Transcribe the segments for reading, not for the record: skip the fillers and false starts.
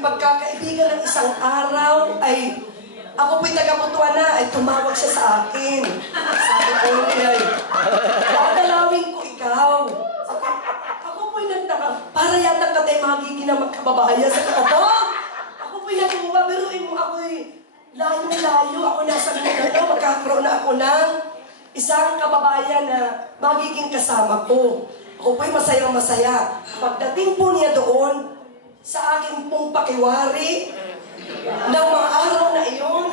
aming pagkakaibigan ng isang araw ay ako po'y taga-Butuana ay tumawag siya sa akin. Sabi ko niya, dadalawin ko ikaw. Ako po'y nagtaka, para yata ka tayo magiging na magkababayan sa kakaba. Ako po'y natuwa, pero ako'y layo-layo. Ako nasa Mindanao, magkakaroon na ako ng isang kababayan na magiging kasama ko. Ako po'y masayang-masaya. Pagdating po niya doon, sa aking pong pakiwari, ng mga araw na iyon,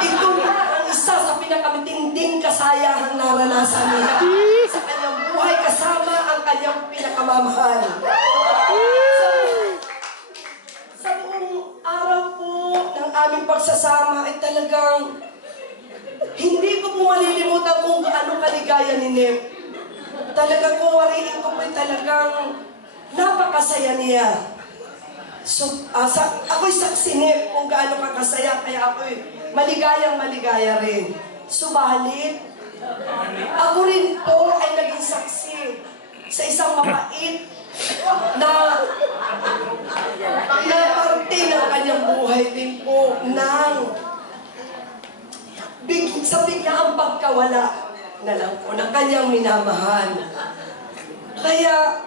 ito na ang isa sa pinakamitinding kasayahang naranasan niya sa kanyang buhay kasama ang kanyang pinakamamahal. Sa buong araw po ng aming pagsasama ay talagang hindi ko po malilimutan kung gaano kaligaya ni Nep. Talagang kung wariin ko po talagang napakasaya niya. So, ako'y saksi Nep kung gaano kakasaya, kaya ako'y maligayang-maligaya rin. Subalit, ako rin po ay naging saksi sa isang mapait na parte ng kanyang buhay din po sa biglaang pagkawala na lang po ng kanyang minamahal. Kaya,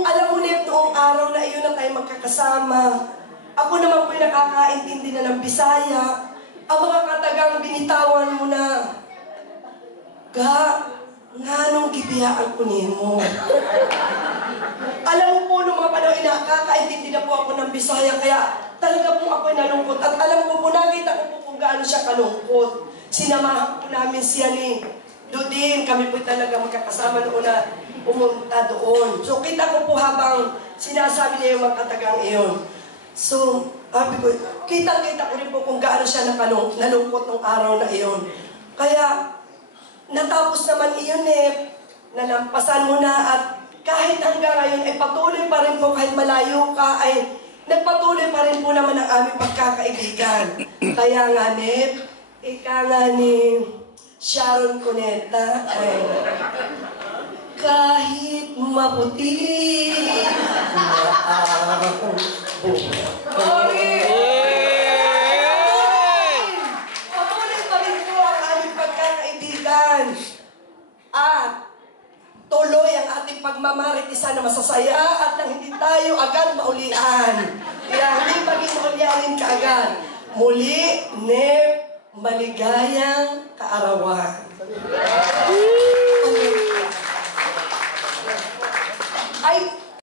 alam mo Nep, noong araw na iyon na tayo magkakasama, ako naman po'y nakakaintindi na ng Bisaya, ang mga katagang binitawan mo na, nga nung gibiyaan ko nimo. Alam mo po, noong mga panahon, nakakaintindi na po ako ng Bisaya, kaya talaga po ako'y nalungkot. At alam ko po, nakita ko po kung gaano siya kalungkot. Sinamahan po namin siya ni Dudin, kami po talaga magkakasama noon na pumunta doon. So, kita ko po habang sinasabi niya yung mga katagang iyon. So, sabi ko, kitang-kita ko rin po kung gaano siya nalungkot nung araw na iyon. Kaya, natapos naman iyon nalampasan mo na at kahit hanggang ngayon ay patuloy pa rin po kahit malayo ka ay nagpatuloy pa rin po naman ang aming pagkakaibigan. Kaya nga, Nep, ika nga ni Sharon Cuneta ay kahit maputi patuloy pa rin po ang aming pagkakaibigan at tuloy ang ating pagmamaritisan na masasaya at nang hindi tayo agad maulian. Kaya hindi maging maulianin ka agad. Muli, Nep, maligayang kaarawan. Ay,